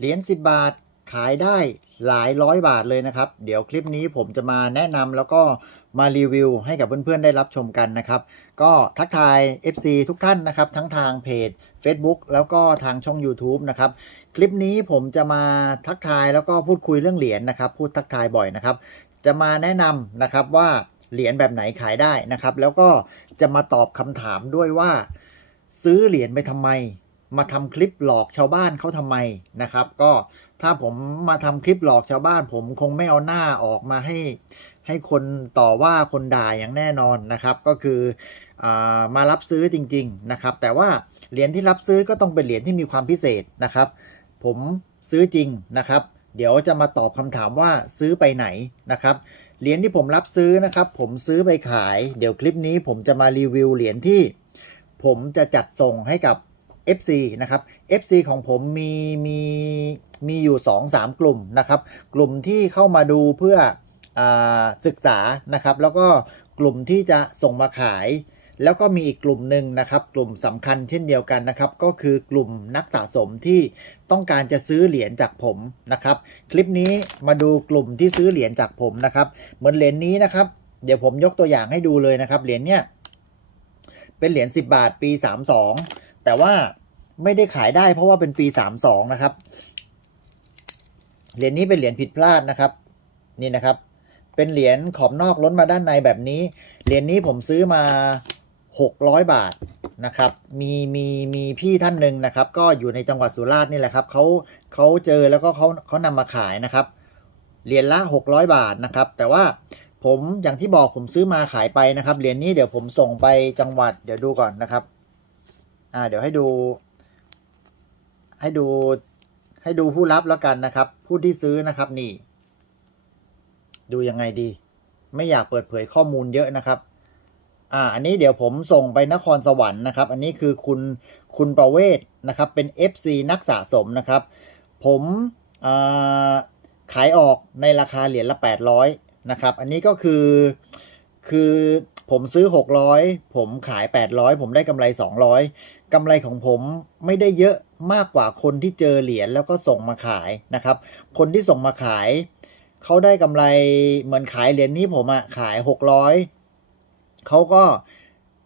เหรียญ10 บาทขายได้หลายร้อยบาทเลยนะครับ เดี๋ยวคลิปนี้ผมจะมาแนะนำแล้วก็มารีวิวให้กับเพื่อนๆได้รับชมกันนะครับ ก็ทักทาย FC ทุกท่านนะครับ ทั้งทางเพจ Facebook แล้วก็ทางช่อง YouTube นะครับ คลิปนี้ผมจะมาทักทายแล้วก็พูดคุยเรื่องเหรียญนะครับ พูดทักทายบ่อยนะครับ จะมาแนะนำนะครับว่าเหรียญแบบไหนขายได้นะครับ แล้วก็จะมาตอบคำถามด้วยว่า ซื้อเหรียญไปทำไม มาทำคลิปหลอกชาวบ้านเขาทำไมนะครับ ก็ถ้าผมมาทำคลิปหลอกชาวบ้าน ผมคงไม่เอาหน้าออกมาให้ ให้คนต่อว่าคนด่าอย่างแน่นอนนะครับ ก็คืออมารับซื้อจริง ๆนะครับ แต่ว่าเหรียญที่รับซื้อก็ต้องเป็นเหรียญที่มีความพิเศษนะครับ ผมซื้อจริงนะครับ เดี๋ยวจะมาตอบคำถามว่าซื้อไปไหนนะครับเหรียญที่ผมรับซื้อนะครับ ผมซื้อไปขาย เดี๋ยวคลิปนี้ผมจะมารีวิวเหรียญที่ ผมจะจัดส่งให้กับ FC นะครับ FC ของผมมีมีมีอยู่ 2-3 กลุ่มนะครับ กลุ่มที่เข้ามาดูเพื่ออศึกษานะครับ แล้วก็กลุ่มที่จะส่งมาขาย แล้วก็มีอีกกลุ่มหนึ่งนะครับ กลุ่มสำคัญเช่นเดียวกันนะครับ ก็คือกลุ่มนักสะสมที่ต้องการจะซื้อเหรียญจากผมนะครับ คลิปนี้มาดูกลุ่มที่ซื้อเหรียญจากผมนะครับ เหมือนเหรียญนี้นะครับ เดี๋ยวผมยกตัวอย่างให้ดูเลยนะครับ เหรียญเนี้ยเป็นเหรียญ10 บาทปี 32 แต่ว่าไม่ได้ขายได้เพราะว่าเป็นปี32นะครับ เหรียญนี้เป็นเหรียญผิดพลาดนะครับ นี่นะครับ เป็นเหรียญขอบนอกล้นมาด้านในแบบนี้ เหรียญนี้ผมซื้อมา600บาทนะครับ มีมีมีพี่ท่านหนึ่งนะครับ ก็อยู่ในจังหวัดสุราษฎร์นี่แหละครับเขาเขาเจอแล้วก็เขาเขานำมาขายนะครับ เหรียญละ600บาทนะครับ แต่ว่าผมอย่างที่บอกผมซื้อมาขายไปนะครับ เหรียญนี้เดี๋ยวผมส่งไปจังหวัดเดี๋ยวดูก่อนนะครับ อ่าเดี๋ยวให้ดู ให้ดูให้ดูผู้รับแล้วกันนะครับ ผู้ที่ซื้อนะครับนี่ ดูยังไงดี ไม่อยากเปิดเผยข้อมูลเยอะนะครับ อ่า อันนี้เดี๋ยวผมส่งไปนครสวรรค์นะครับ อันนี้คือคุณคุณประเวศนะครับ เป็น FC นักสะสมนะครับ ผมอ่าขายออกในราคาเหรียญละ 800 นะครับ อันนี้ก็คือ คือผมซื้อ 600 ผมขาย 800 ผมได้กำไร 200 กำไรของผมไม่ได้เยอะมากกว่าคนที่เจอเหรียญแล้วก็ส่งมาขายนะครับ คนที่ส่งมาขาย เขาได้กำไรเหมือนขายเหรียญนี้ผมอะขาย 600เขาก็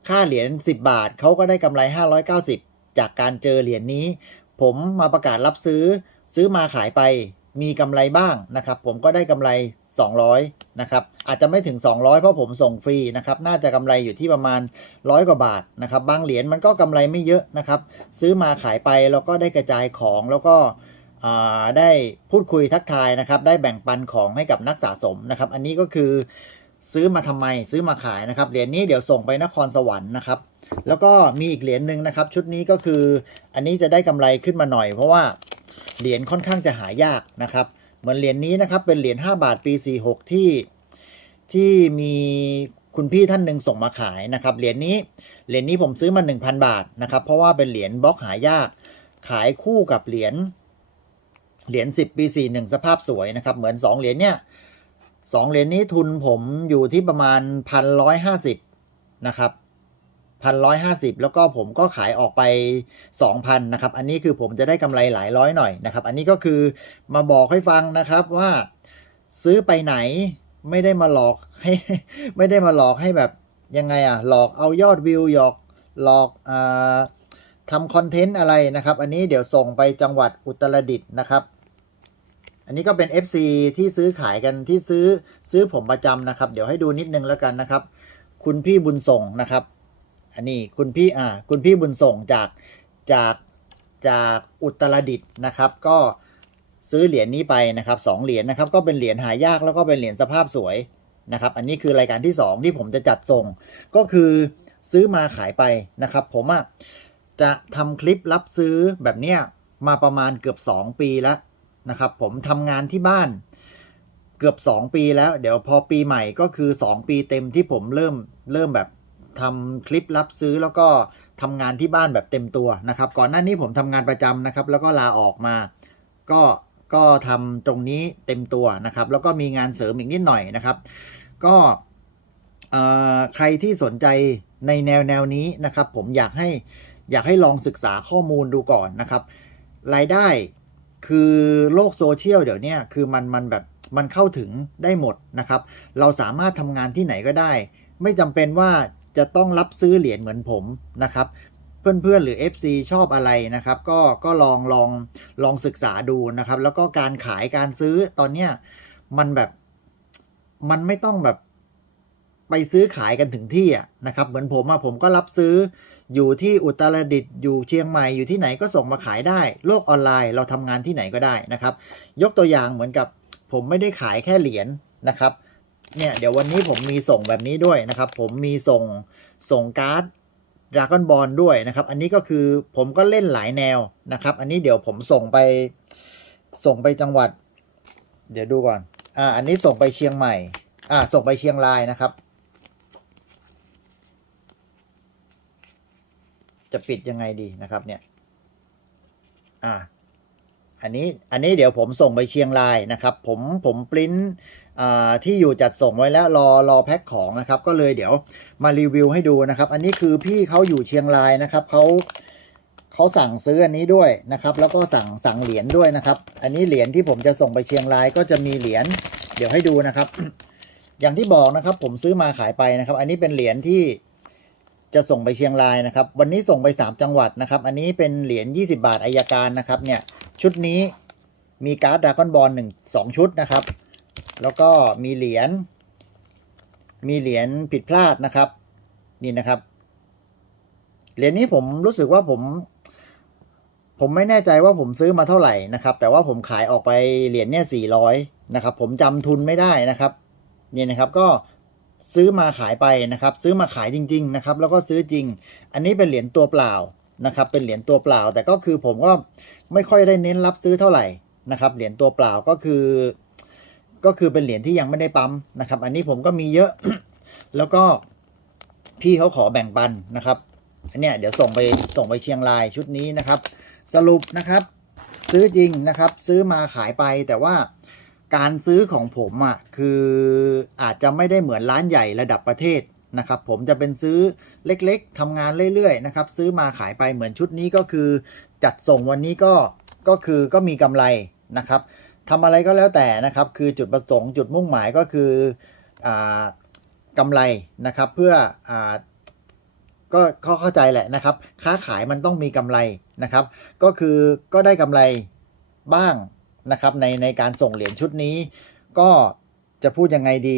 ค่าเหรียญ10 บาทเขาก็ได้กำไร 590 จากการเจอเหรียญนี้ ผมมาประกาศรับซื้อซื้อมาขายไปมีกำไรบ้างนะครับ ผมก็ได้กำไร 200นะครับอาจจะไม่ถึง 200 เพราะผมส่งฟรีนะครับน่าจะกำไรอยู่ที่ประมาณร้อยกว่าบาทนะครับบางเหรียญมันก็กำไรไม่เยอะนะครับซื้อมาขายไปแล้วก็ได้กระจายของแล้วก็ได้พูดคุยทักทายนะครับได้แบ่งปันของให้กับนักสะสมนะครับอันนี้ก็คือซื้อมาทำไมซื้อมาขายนะครับเหรียญนี้เดี๋ยวส่งไปนครสวรรค์นะครับแล้วก็มีอีกเหรียญหนึ่งนะครับ ชุดนี้ก็คืออันนี้จะได้กำไรขึ้นมาหน่อย เพราะว่าเหรียญค่อนข้างจะหายากนะครับ เหมือนเหรียญนี้นะครับ เป็นเหรียญ5บาทปี 46 ที่ที่มีคุณพี่ท่านหนึ่งส่งมาขายนะครับเหรียญนี้เหรียญนี้ผมซื้อมา 1,000 บาทนะครับ เพราะว่าเป็นเหรียญบล็อกหายาก ขายคู่กับเหรียญเหรียญ10 ปี 41 สภาพสวยนะครับ เหมือน 2 เหรียญเนี่ยสองเหรียญนี้ทุนผมอยู่ที่ประมาณ 1,150นะครับ พันร้อยห้าสิบแล้วก็ผมก็ขายออกไปสองพันนะครับ อันนี้คือผมจะได้กำไรหลายร้อยหน่อยนะครับ อันนี้ก็คือมาบอกให้ฟังนะครับว่าซื้อไปไหนไม่ได้มาหลอกให้ไม่ได้มาหลอกให้แบบยังไงอะหลอกเอายอดวิวหยอกหลอกอ่าทำคอนเทนต์อะไรนะครับ อันนี้เดี๋ยวส่งไปจังหวัดอุตรดิตถ์นะครับ อันนี้ก็เป็น FC ที่ซื้อขายกันที่ซื้อซื้อผมประจำนะครับ เดี๋ยวให้ดูนิดนึงแล้วกันนะครับ คุณพี่บุญส่งนะครับ อันนี้คุณพี่อ่าคุณพี่บุญส่งจากจากจากอุตรดิตถ์นะครับ ก็ซื้อเหรียญนี้ไปนะครับสองเหรียญนะครับ ก็เป็นเหรียญหายากแล้วก็เป็นเหรียญสภาพสวยนะครับ อันนี้คือรายการที่สองที่ผมจะจัดส่ง ก็คือซื้อมาขายไปนะครับ ผมอะจะทำคลิปรับซื้อแบบเนี้ยมาประมาณเกือบ 2 ปีแล้วนะครับ ผมทำงานที่บ้านเกือบ 2 ปีแล้ว เดี๋ยวพอปีใหม่ก็คือ 2 ปีเต็มที่ผมเริ่มเริ่มแบบ ทำคลิปรับซื้อแล้วก็ทำงานที่บ้านแบบเต็มตัวนะครับ ก่อนหน้านี้ผมทำงานประจำนะครับ แล้วก็ลาออกมา ก็ก็ทำตรงนี้เต็มตัวนะครับ แล้วก็มีงานเสริมอีกนิดหน่อยนะครับ ก็เอ่อใครที่สนใจในแนวแนวนี้นะครับ ผมอยากให้อยากให้ลองศึกษาข้อมูลดูก่อนนะครับ รายได้คือโลกโซเชียลเดี๋ยวนี้คือมันมันแบบมันเข้าถึงได้หมดนะครับ เราสามารถทำงานที่ไหนก็ได้ ไม่จำเป็นว่า จะต้องรับซื้อเหรียญเหมือนผมนะครับ เพื่อนๆหรือ FC ชอบอะไรนะครับ ก็ก็ลองลองลองศึกษาดูนะครับ แล้วก็การขายการซื้อตอนเนี้ยมันแบบมันไม่ต้องแบบไปซื้อขายกันถึงที่อะนะครับ เหมือนผมอะผมก็รับซื้ออยู่ที่อุตรดิตถ์อยู่เชียงใหม่อยู่ที่ไหนก็ส่งมาขายได้ โลกออนไลน์เราทำงานที่ไหนก็ได้นะครับ ยกตัวอย่างเหมือนกับผมไม่ได้ขายแค่เหรียญนะครับ เนี่ยเดี๋ยววันนี้ผมมีส่งแบบนี้ด้วยนะครับ ผมมีส่งส่งการ์ดดราก้อนบอลด้วยนะครับ อันนี้ก็คือผมก็เล่นหลายแนวนะครับ อันนี้เดี๋ยวผมส่งไปส่งไปจังหวัด เดี๋ยวดูก่อน อ่า อันนี้ส่งไปเชียงใหม่ อ่า ส่งไปเชียงรายนะครับ จะปิดยังไงดีนะครับ เนี่ย อ่า อันนี้ อันนี้เดี๋ยวผมส่งไปเชียงรายนะครับ ผม ผมปริ้น ที่อยู่จัดส่งไว้แล้วรอรอแพ็คของนะครับ ก็เลยเดี๋ยวมารีวิวให้ดูนะครับ อันนี้คือพี่เขาอยู่เชียงรายนะครับเขาเขาสั่งซื้ออันนี้ด้วยนะครับ แล้วก็สั่งสั่งเหรียญด้วยนะครับ อันนี้เหรียญที่ผมจะส่งไปเชียงรายก็จะมีเหรียญเดี๋ยวให้ดูนะครับ อย่างที่บอกนะครับ ผมซื้อมาขายไปนะครับ อันนี้เป็นเหรียญที่จะส่งไปเชียงรายนะครับ วันนี้ส่งไป 3 จังหวัดนะครับ อันนี้เป็นเหรียญ20 บาทอายการนะครับ เนี่ยชุดนี้มีการ์ดดราก้อนบอลหนึ่งสองชุดนะครับ แล้วก็มีเหรียญมีเหรียญผิดพลาดนะครับ นี่นะครับ เหรียญนี้ผมรู้สึกว่าผม ผมไม่แน่ใจว่าผมซื้อมาเท่าไหร่นะครับ แต่ว่าผมขายออกไปเหรียญเนี่ยสี่ร้อยนะครับ ผมจำทุนไม่ได้นะครับนี่นะครับก็ซื้อมาขายไปนะครับ ซื้อมาขายจริง ๆนะครับ แล้วก็ซื้อจริง อันนี้เป็นเหรียญตัวเปล่านะครับ เป็นเหรียญตัวเปล่า แต่ก็คือผมก็ไม่ค่อยได้เน้นรับซื้อเท่าไหร่นะครับ เหรียญตัวเปล่าก็คือ ก็คือเป็นเหรียญที่ยังไม่ได้ปั๊มนะครับ อันนี้ผมก็มีเยอะ แล้วก็พี่เขาขอแบ่งปันนะครับ อันเนี้ยเดี๋ยวส่งไปส่งไปเชียงรายชุดนี้นะครับ สรุปนะครับ ซื้อจริงนะครับ ซื้อมาขายไปแต่ว่าการซื้อของผมอะคืออาจจะไม่ได้เหมือนร้านใหญ่ระดับประเทศนะครับ ผมจะเป็นซื้อเล็กๆทำงานเรื่อยๆนะครับ ซื้อมาขายไปเหมือนชุดนี้ก็คือ จัดส่งวันนี้ก็ก็คือก็มีกำไรนะครับ ทำอะไรก็แล้วแต่นะครับ คือจุดประสงค์จุดมุ่งหมายก็คืออกำไรนะครับ เพื่ออก็เข้าใจแหละนะครับ ค้าขายมันต้องมีกำไรนะครับ ก็คือก็ได้กำไรบ้างนะครับในในการส่งเหรียญชุดนี้ ก็จะพูดยังไงดี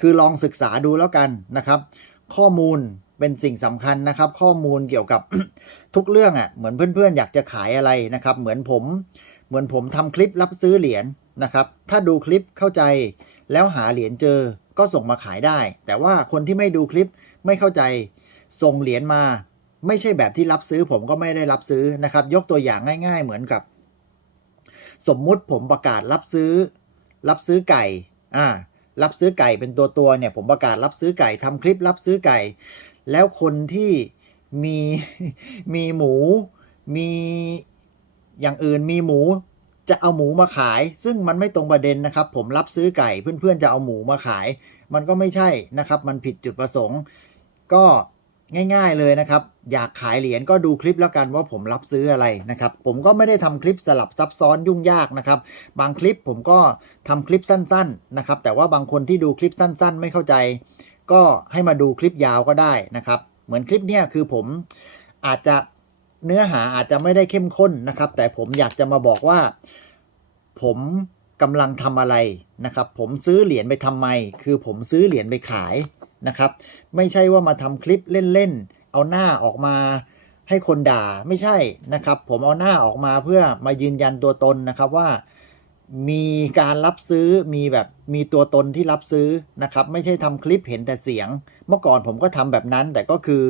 คือลองศึกษาดูแล้วกันนะครับ ข้อมูลเป็นสิ่งสำคัญนะครับ ข้อมูลเกี่ยวกับทุกเรื่องอะ่ะเหมือนเพื่อนๆ อยากจะขายอะไรนะครับ เหมือนผม เหมือนผมทำคลิปรับซื้อเหรียญนะครับ ถ้าดูคลิปเข้าใจ แล้วหาเหรียญเจอก็ส่งมาขายได้ แต่ว่าคนที่ไม่ดูคลิปไม่เข้าใจ ส่งเหรียญมา ไม่ใช่แบบที่รับซื้อ ผมก็ไม่ได้รับซื้อนะครับ ยกตัวอย่างง่าย ๆ เหมือนกับ สมมุติผมประกาศรับซื้อ รับซื้อไก่ อ่า รับซื้อไก่เป็นตัวตัวๆเนี่ย ผมประกาศรับซื้อไก่ทำคลิปรับซื้อไก่ แล้วคนที่มีมีหมูมี อย่างอื่นมีหมู จะเอาหมูมาขาย ซึ่งมันไม่ตรงประเด็นนะครับ ผมรับซื้อไก่เพื่อนๆจะเอาหมูมาขาย มันก็ไม่ใช่นะครับ มันผิดจุดประสงค์ ก็ง่ายๆเลยนะครับ อยากขายเหรียญก็ดูคลิปแล้วกันว่าผมรับซื้ออะไรนะครับ ผมก็ไม่ได้ทำคลิปสลับซับซ้อนยุ่งยากนะครับ บางคลิปผมก็ทำคลิปสั้นๆนะครับ แต่ว่าบางคนที่ดูคลิปสั้น ๆ ไม่เข้าใจ ก็ให้มาดูคลิปยาวก็ได้นะครับ เหมือนคลิปเนี้ยคือผมอาจจะ เนื้อหาอาจจะไม่ได้เข้มข้นนะครับ แต่ผมอยากจะมาบอกว่า ผมกำลังทำอะไรนะครับ ผมซื้อเหรียญไปทำไม คือผมซื้อเหรียญไปขายนะครับ ไม่ใช่ว่ามาทำคลิปเล่นๆ เอาหน้าออกมาให้คนด่าไม่ใช่นะครับ ผมเอาหน้าออกมาเพื่อมายืนยันตัวตนนะครับว่ามีการรับซื้อมีแบบมีตัวตนที่รับซื้อนะครับ ไม่ใช่ทำคลิปเห็นแต่เสียง เมื่อก่อนผมก็ทำแบบนั้น แต่ก็คือ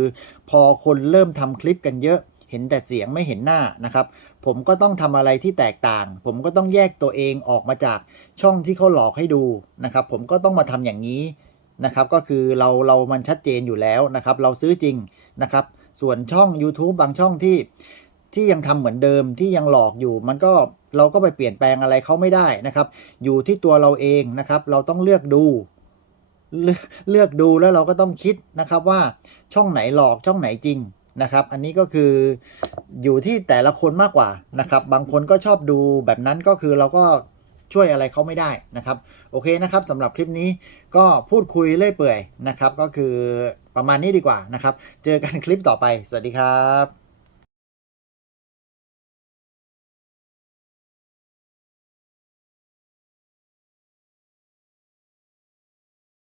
พอคนเริ่มทำคลิปกันเยอะ เห็นแต่เสียงไม่เห็นหน้านะครับ ผมก็ต้องทำอะไรที่แตกต่าง ผมก็ต้องแยกตัวเองออกมาจากช่องที่เขาหลอกให้ดูนะครับ ผมก็ต้องมาทำอย่างนี้นะครับ ก็คือเราเรามันชัดเจนอยู่แล้วนะครับ เราซื้อจริงนะครับ ส่วนช่อง YouTube บางช่องที่ที่ยังทำเหมือนเดิมที่ยังหลอกอยู่ มันก็เราก็ไปเปลี่ยนแปลงอะไรเขาไม่ได้นะครับ อยู่ที่ตัวเราเองนะครับ เราต้องเลือกดูเลือกดูแล้วเราก็ต้องคิดนะครับว่าช่องไหนหลอกช่องไหนจริง นะครับ อันนี้ก็คืออยู่ที่แต่ละคนมากกว่านะครับ บางคนก็ชอบดูแบบนั้นก็คือเราก็ช่วยอะไรเขาไม่ได้นะครับ โอเคนะครับสำหรับคลิปนี้ก็พูดคุยเรื่อยเปื่อยนะครับ ก็คือประมาณนี้ดีกว่านะครับ เจอกันคลิปต่อไป สวัสดีครับ